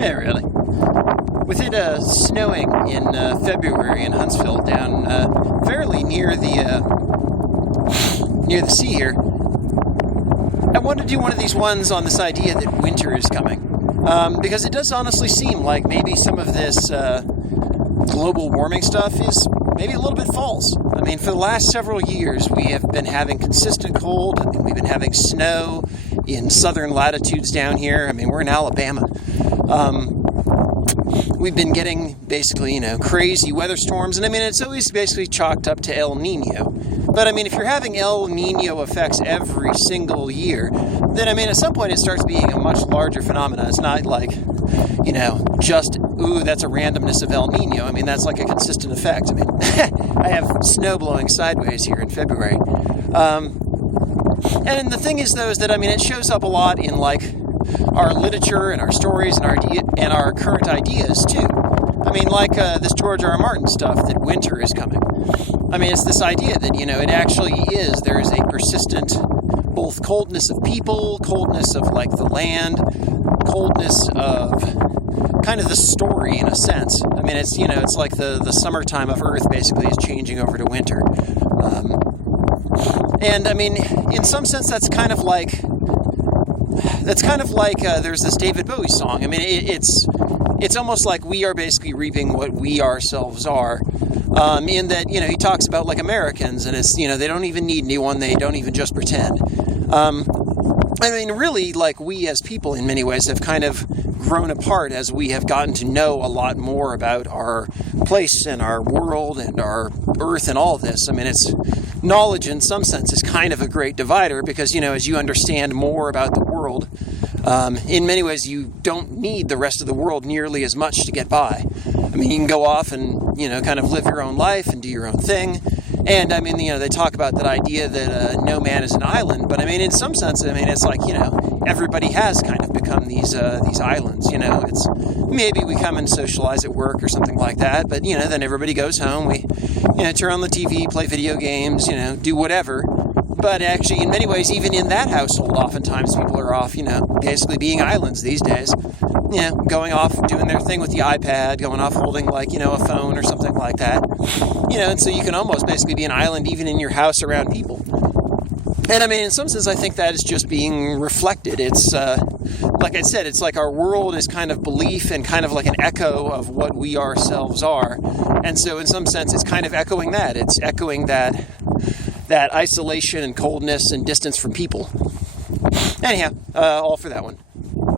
Yeah, really. With it snowing in February in Huntsville, down fairly near the sea here, I wanted to do one of these ones on this idea that winter is coming, because it does honestly seem like maybe some of this global warming stuff is maybe a little bit false. I mean, for the last several years, we have been having consistent cold. I mean, we've been having snow in southern latitudes down here. I mean, we're in Alabama. We've been getting basically, crazy weather storms. And I mean, it's always basically chalked up to El Nino. But I mean, if you're having El Nino effects every single year, then I mean, at some point it starts being a much larger phenomenon. It's not like, just, ooh, that's a randomness of El Nino. I mean, that's like a consistent effect. I mean, I have snow blowing sideways here in February. And the thing is, though, is that, I mean, it shows up a lot in, like, our literature and our stories and our current ideas, too. I mean, like this George R. R. Martin stuff, that winter is coming. I mean, it's this idea that, it actually is. There is a persistent both coldness of people, coldness of, like, the land, coldness of kind of the story, in a sense. I mean, it's, it's like the summertime of Earth basically is changing over to winter. And, I mean, in some sense, that's kind of like there's this David Bowie song. I mean, it's almost like we are basically reaping what we ourselves are, in that, he talks about, like, Americans, and it's, they don't even need anyone, they don't even just pretend. I mean, really, like, we as people in many ways have kind of grown apart as we have gotten to know a lot more about our place and our world and our earth and all of this. I mean, it's knowledge in some sense is kind of a great divider because, as you understand more about the world, in many ways you don't need the rest of the world nearly as much to get by. I mean, you can go off and, kind of live your own life and do your own thing. And, I mean, they talk about that idea that no man is an island. But, I mean, in some sense, I mean, it's like, everybody has kind of become these islands, It's maybe we come and socialize at work or something like that. But, then everybody goes home. We, turn on the TV, play video games, do whatever. But actually, in many ways, even in that household, oftentimes people are off, basically being islands these days. Going off, doing their thing with the iPad, going off holding, like, a phone or something like that. And so you can almost basically be an island even in your house around people. And I mean, in some sense, I think that is just being reflected. It's, like I said, it's like our world is kind of belief and kind of like an echo of what we ourselves are. And so in some sense, it's kind of echoing that. It's echoing that isolation and coldness and distance from people. Anyhow, all for that one.